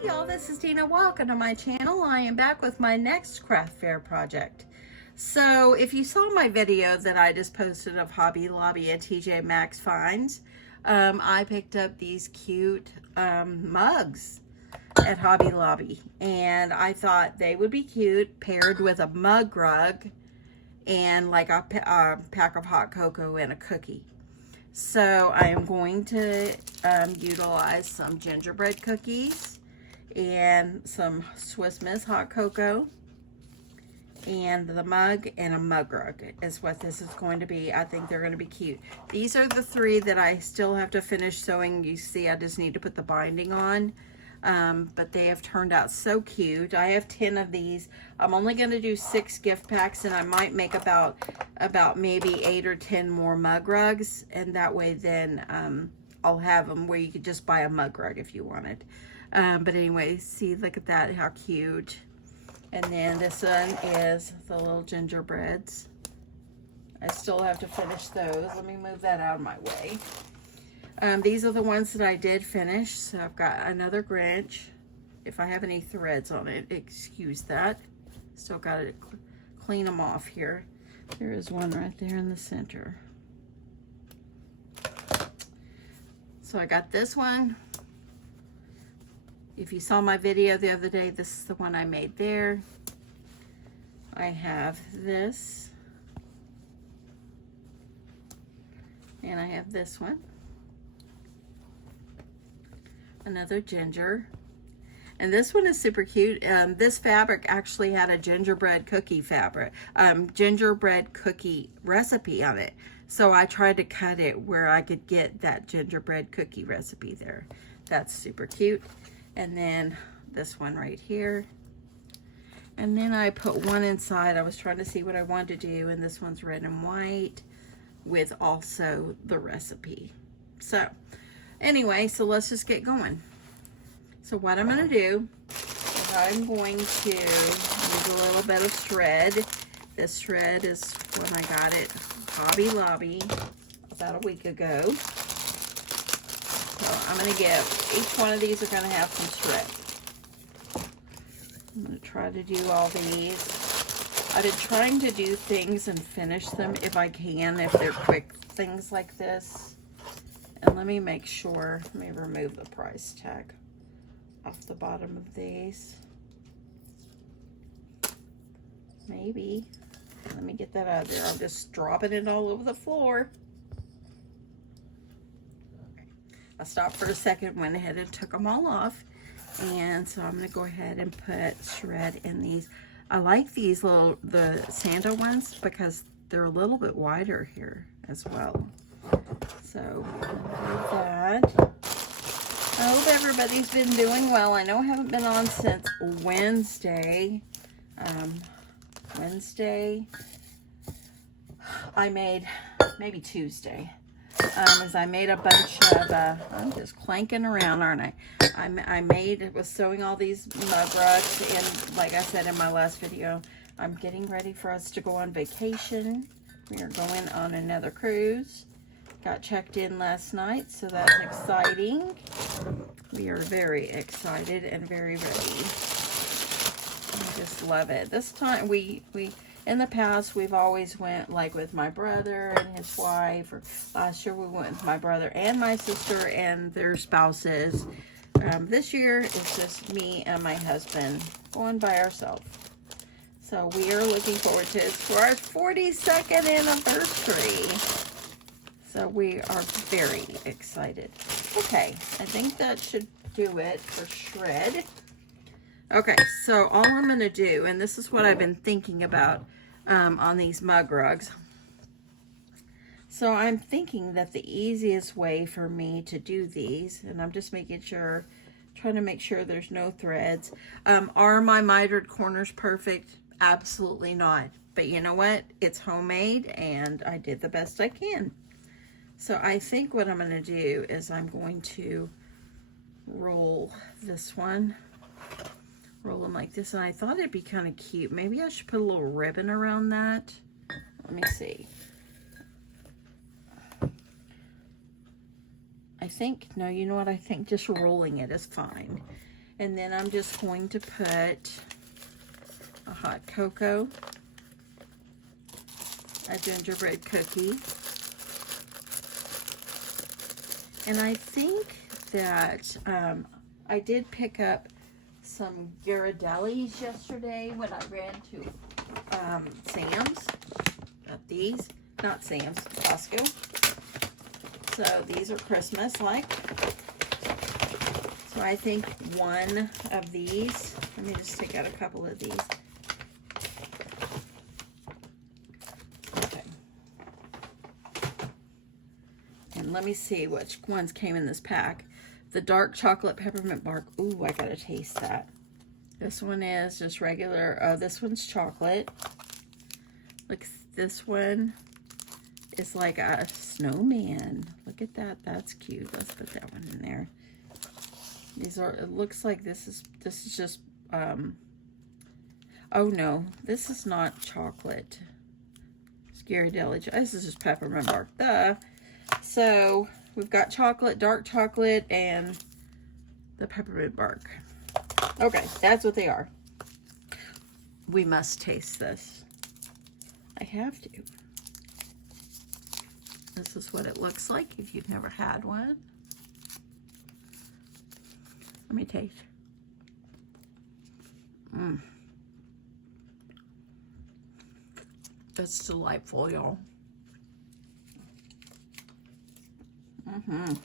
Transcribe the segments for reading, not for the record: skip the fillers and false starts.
Hey y'all, this is Deanna. Welcome to my channel. I am back with my next craft fair project. So if you saw my video that I just posted of Hobby Lobby and TJ Maxx finds, I picked up these cute mugs at Hobby Lobby, and I thought they would be cute paired with a mug rug and like a pack of hot cocoa and a cookie. So I am going to utilize some gingerbread cookies and some Swiss Miss hot cocoa, and the mug and a mug rug is what this is going to be. I think they're going to be cute. These are the three that I still have to finish sewing. You see, I just need to put the binding on, but they have turned out so cute. I have 10 of these. I'm only going to do 6 gift packs, and I might make about maybe 8 or 10 more mug rugs, and that way then I'll have them where you could just buy a mug rug if you wanted. But anyway, see, look at that, how cute. And then this one is the little gingerbreads. I still have to finish those. Let me move that out of my way. These are the ones that I did finish. So I've got another Grinch. If I have any threads on it, excuse that. Still got to clean them off here. There is one right there in the center. So I got this one. If you saw my video the other day, this is the one I made there. I have this. And I have this one. Another ginger. And this one is super cute. This fabric actually had a gingerbread cookie recipe on it. So I tried to cut it where I could get that gingerbread cookie recipe there. That's super cute. And then this one right here. And then I put one inside. I was trying to see what I wanted to do, and this one's red and white with also the recipe. So anyway, so let's just get going. So what I'm going to do is I'm going to use a little bit of shred. This shred is when I got it Hobby Lobby about a week ago. So I'm going to give, each one of these are going to have some shred. I'm going to try to do all these. I've been trying to do things and finish them if I can, if they're quick things like this. And let me make sure, let me remove the price tag off the bottom of these. Maybe. Let me get that out of there. I'm just dropping it all over the floor. I stopped for a second, went ahead and took them all off. And so I'm going to go ahead and put shred in these. I like these the Santa ones because they're a little bit wider here as well. So like that. I hope everybody's been doing well. I know I haven't been on since Wednesday. I made, maybe Tuesday. As I made a bunch of, I'm just clanking around, aren't I? Was sewing all these mug rugs, and like I said in my last video, I'm getting ready for us to go on vacation. We are going on another cruise. Got checked in last night, so that's exciting. We are very excited and very ready. I just love it. This time, in the past, we've always went like with my brother and his wife, or last year we went with my brother and my sister and their spouses. This year it's just me and my husband going by ourselves. So we are looking forward to it. For our 42nd anniversary. So we are very excited. Okay, I think that should do it for shred. Okay, so all I'm going to do, and this is what I've been thinking about on these mug rugs. So I'm thinking that the easiest way for me to do these, and I'm just making sure, trying to make sure there's no threads. Are my mitered corners perfect? Absolutely not. But you know what? It's homemade, and I did the best I can. So I think what I'm going to do is I'm going to roll this one. Roll them like this, and I thought it'd be kind of cute. Maybe I should put a little ribbon around that. Let me see. I think, no, you know what? I think just rolling it is fine. And then I'm just going to put a hot cocoa, a gingerbread cookie, and I think that I did pick up some Ghirardellis yesterday when I ran to Sam's. These, not Sam's, Costco. So these are Christmas-like. So I think one of these, let me just take out a couple of these. Okay. And let me see which ones came in this pack. The dark chocolate peppermint bark. Ooh, I gotta taste that. This one is just regular. Oh, this one's chocolate. Look, this one is like a snowman. Look at that. That's cute. Let's put that one in there. These are, it looks like this is just, oh no, this is not chocolate. It's Ghirardelli. This is just peppermint bark. Duh. So we've got chocolate, dark chocolate, and the peppermint bark. Okay, that's what they are. We must taste this. I have to. This is what it looks like if you've never had one. Let me taste. That's delightful, y'all. Okay.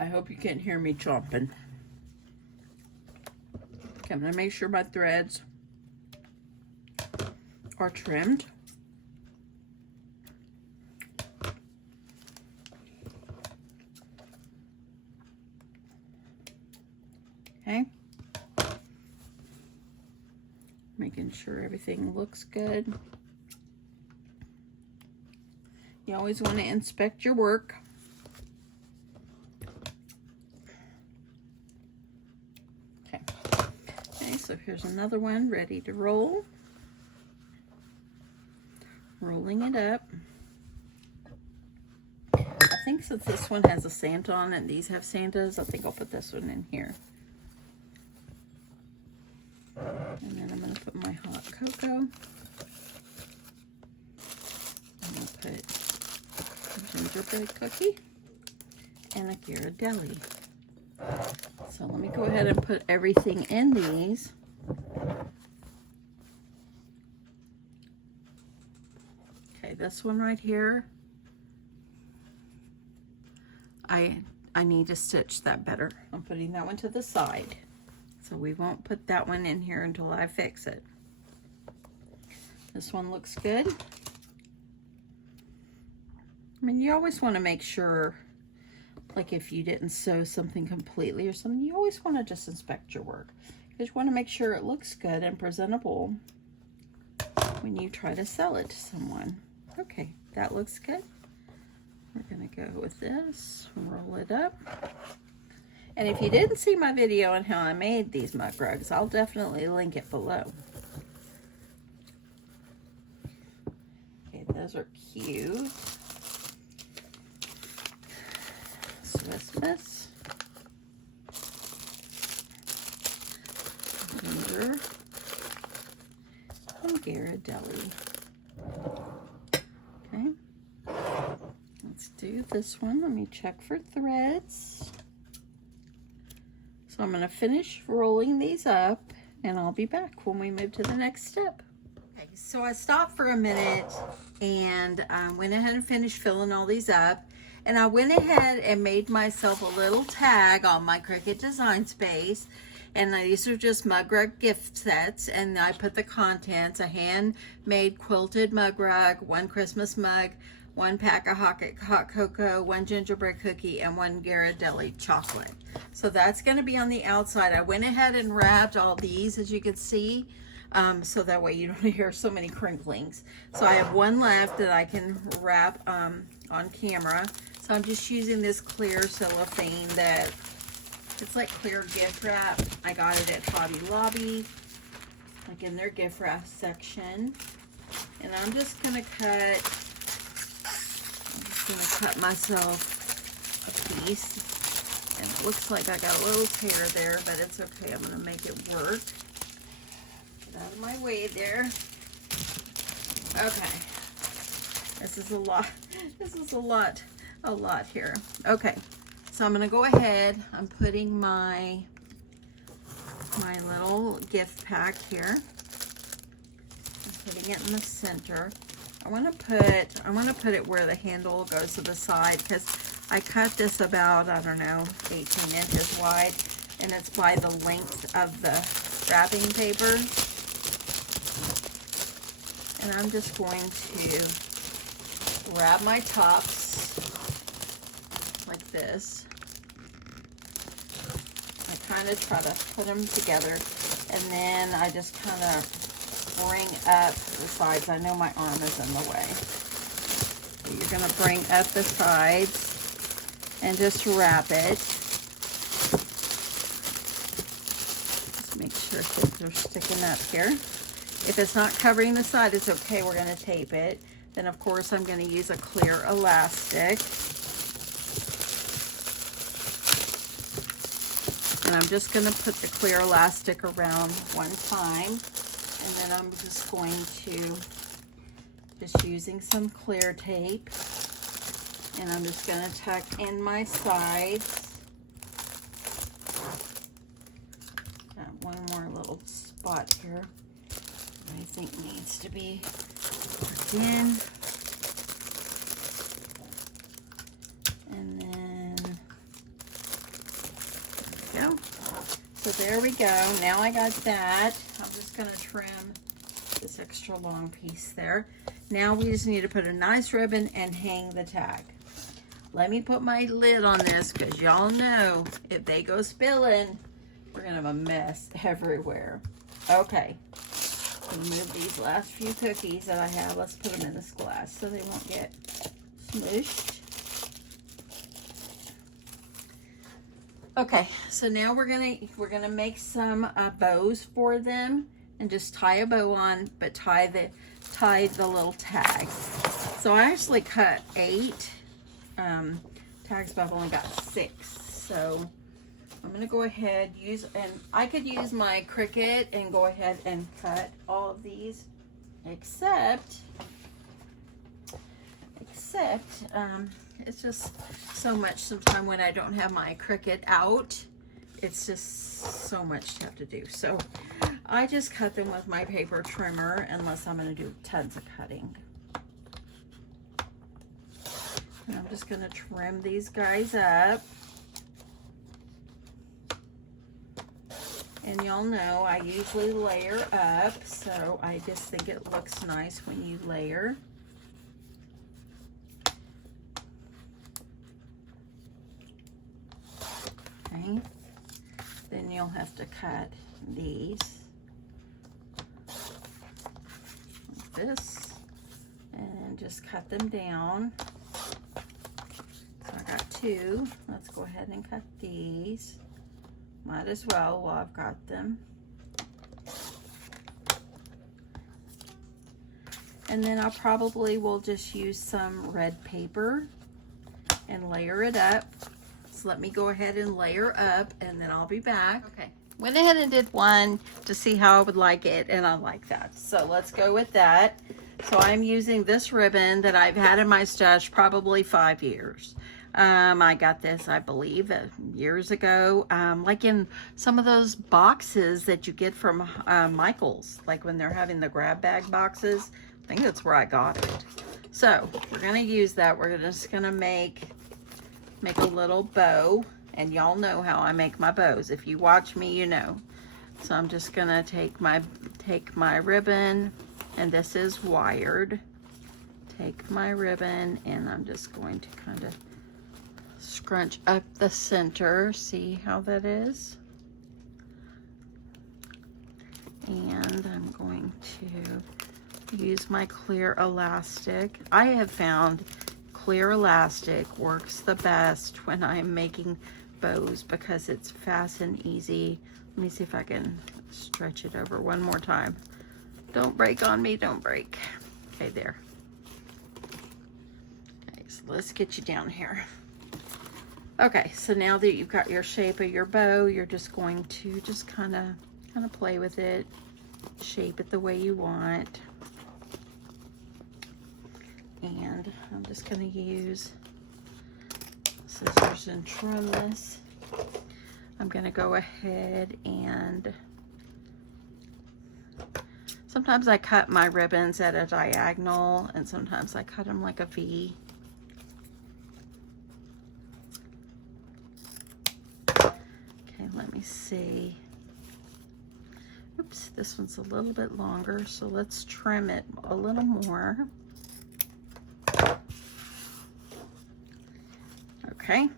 I hope you can't hear me chomping. Okay, I'm gonna make sure my threads are trimmed. Okay. Making sure everything looks good. You always want to inspect your work. Okay. Okay, so here's another one ready to roll. Rolling it up. I think since this one has a Santa on it and these have Santas, I think I'll put this one in here. And then I'm going to put my hot cocoa. I'm going to put a gingerbread cookie and a Ghirardelli. So let me go ahead and put everything in these. Okay, this one right here, I need to stitch that better. I'm putting that one to the side. So we won't put that one in here until I fix it. This one looks good. I mean, you always want to make sure, like if you didn't sew something completely or something, you always want to just inspect your work. Because you want to make sure it looks good and presentable when you try to sell it to someone. Okay, that looks good. We're going to go with this, roll it up. And if you didn't see my video on how I made these mug rugs, I'll definitely link it below. Okay, those are cute. Swiss Miss. Ginger. And Ghirardelli. Okay. Let's do this one. Let me check for threads. So I'm going to finish rolling these up and I'll be back when we move to the next step. Okay, so I stopped for a minute and went ahead and finished filling all these up. And I went ahead and made myself a little tag on my Cricut Design Space. And these are just mug rug gift sets. And I put the contents, a handmade quilted mug rug, one Christmas mug, one pack of hot cocoa, one gingerbread cookie, and one Ghirardelli chocolate. So that's going to be on the outside. I went ahead and wrapped all these, as you can see, so that way you don't hear so many crinklings. So I have one left that I can wrap on camera. So I'm just using this clear cellophane that, it's like clear gift wrap. I got it at Hobby Lobby, like in their gift wrap section. And I'm just going to cut gonna cut myself a piece. And it looks like I got a little tear there, but it's okay. I'm gonna make it work. Get out of my way there. Okay. This is a lot. This is a lot here. Okay. So I'm gonna go ahead. I'm putting my little gift pack here. I'm putting it in the center. I want to put it where the handle goes to the side, because I cut this about, I don't know, 18 inches wide, and it's by the length of the wrapping paper. And I'm just going to grab my tops like this. I kind of try to put them together, and then I just kind of bring up the sides. I know my arm is in the way. So you're going to bring up the sides and just wrap it. Just make sure things are sticking up here. If it's not covering the side, it's okay. We're going to tape it. Then, of course, I'm going to use a clear elastic. And I'm just going to put the clear elastic around one time. And then I'm just going to, using some clear tape. And I'm just going to tuck in my sides. Got one more little spot here that I think needs to be tucked in. And then, there we go. So there we go. Now I got that. I'm just going to trim this extra long piece there. Now we just need to put a nice ribbon and hang the tag. Let me put my lid on this, because y'all know if they go spilling, we're going to have a mess everywhere. Okay. Remove these last few cookies that I have. Let's put them in this glass so they won't get smooshed. Okay, so now we're gonna make some bows for them, and just tie a bow on, but tie the little tags. So I actually cut 8 tags, but I've only got 6. So I'm gonna go ahead and I could use my Cricut and go ahead and cut all of these, except it's just so much sometimes when I don't have my Cricut out. It's just so much to have to do. So I just cut them with my paper trimmer, unless I'm going to do tons of cutting. And I'm just going to trim these guys up. And y'all know I usually layer up, so I just think it looks nice when you layer. Okay. Then you'll have to cut these like this, and just cut them down. So I got 2. Let's go ahead and cut these. Might as well while I've got them. And then I probably will just use some red paper and layer it up. So let me go ahead and layer up, and then I'll be back. Okay, went ahead and did one to see how I would like it, and I like that. So let's go with that. So I'm using this ribbon that I've had in my stash probably 5 years. I got this, I believe, years ago, like in some of those boxes that you get from Michael's, like when they're having the grab bag boxes. I think that's where I got it. So we're gonna use that. We're just gonna make a little bow, and y'all know how I make my bows. If you watch me, you know. So I'm just gonna take my ribbon, and this is wired. Take my ribbon, and I'm just going to kind of scrunch up the center. See how that is? And I'm going to use my clear elastic. I have found clear elastic works the best when I'm making bows, because it's fast and easy. Let me see if I can stretch it over one more time. Don't break on me, don't break. Okay, there. Okay, So let's get you down here. Okay, so now that you've got your shape of your bow, you're just going to just kind of play with it, shape it the way you want. And I'm just going to use scissors and trim this. I'm going to go ahead and sometimes I cut my ribbons at a diagonal and sometimes I cut them like a V. Okay, let me see. Oops, this one's a little bit longer, so let's trim it a little more. Okay,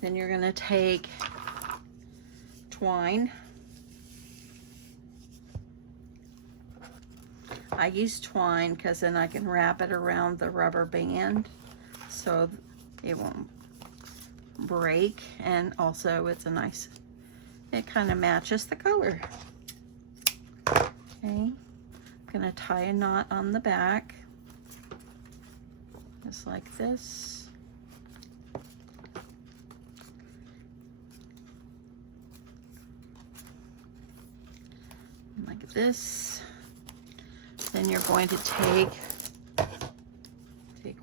then you're going to take twine. I use twine because then I can wrap it around the rubber band so it won't break, and also it's a nice, it kind of matches the color. Okay, I'm going to tie a knot on the back just like this. Like this. Then you're going to take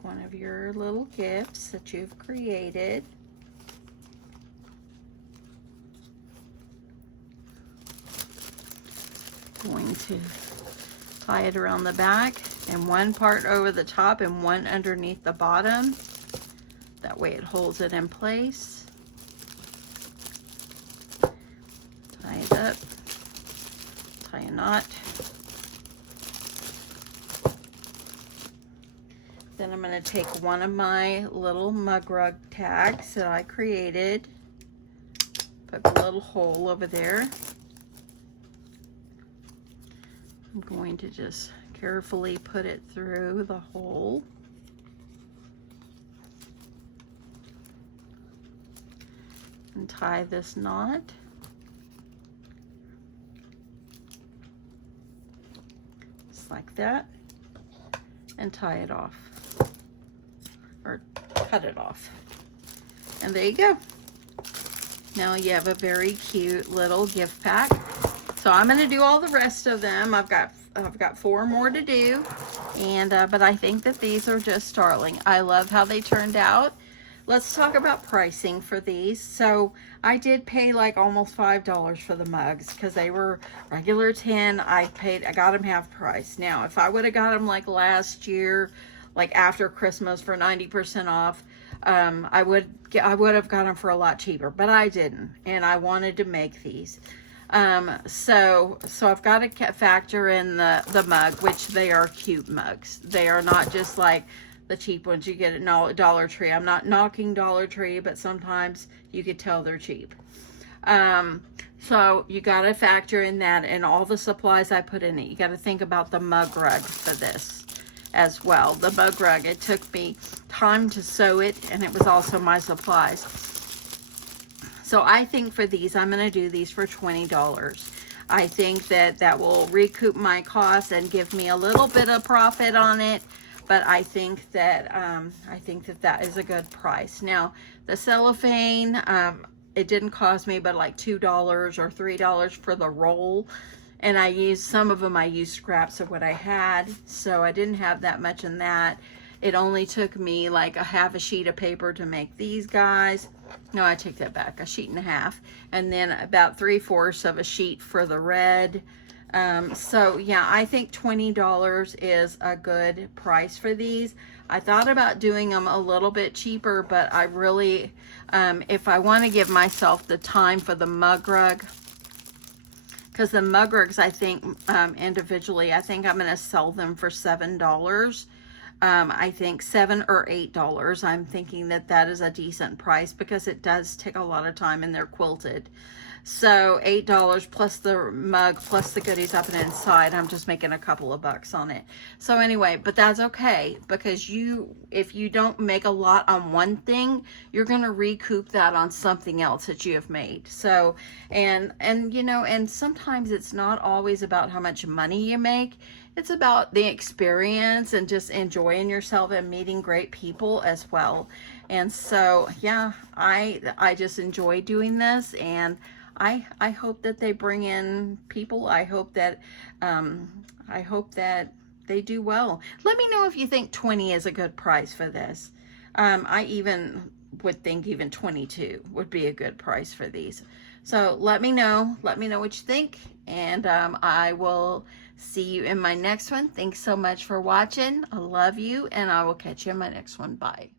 one of your little gifts that you've created. Going to tie it around the back and one part over the top and one underneath the bottom. That way it holds it in place. Tie it up. Tie a knot. Then I'm going to take one of my little mug rug tags that I created, put a little hole over there. I'm going to just carefully put it through the hole. And tie this knot. Just like that. And tie it off. Or cut it off. And there you go. Now you have a very cute little gift pack. So I'm going to do all the rest of them. I've got 4 more to do, and but I think that these are just darling. I love how they turned out. Let's talk about pricing for these. So I did pay like almost $5 for the mugs because they were regular 10. I got them half price. Now if I would have got them like last year, like after Christmas for 90% off, I would have got them for a lot cheaper, but I didn't, and I wanted to make these. So I've got to factor in the mug, which they are cute mugs. They are not just like the cheap ones you get at Dollar Tree. I'm not knocking Dollar Tree, but sometimes you could tell they're cheap. So you got to factor in that and all the supplies I put in it. You got to think about the mug rug for this as well. The mug rug, it took me time to sew it, and it was also my supplies. So I think for these, I'm going to do these for $20. I think that will recoup my costs and give me a little bit of profit on it. But I think that that is a good price. Now the cellophane, it didn't cost me but like $2 or $3 for the roll. And I used some of them. I used scraps of what I had, so I didn't have that much in that. It only took me like a half a sheet of paper to make these guys. No, I take that back, a sheet and a half, and then about 3/4 of a sheet for the red. So yeah, I think $20 is a good price for these. I thought about doing them a little bit cheaper, but I really, if I want to give myself the time for the mug rug, because the mug rugs, I think individually, I think I'm going to sell them for $7. I think $7 or $8. I'm thinking that is a decent price because it does take a lot of time and they're quilted. So $8 plus the mug plus the goodies up and inside. I'm just making a couple of bucks on it. So anyway, but that's okay, because if you don't make a lot on one thing, you're going to recoup that on something else that you have made. So and you know, and sometimes it's not always about how much money you make. it's about the experience and just enjoying yourself and meeting great people as well. And so, yeah, I just enjoy doing this, and I hope that they bring in people. I hope that they do well. Let me know if you think 20 is a good price for this. I even would think even 22 would be a good price for these. So let me know what you think, and I will see you in my next one. Thanks so much for watching. I love you, and I will catch you in my next one. Bye.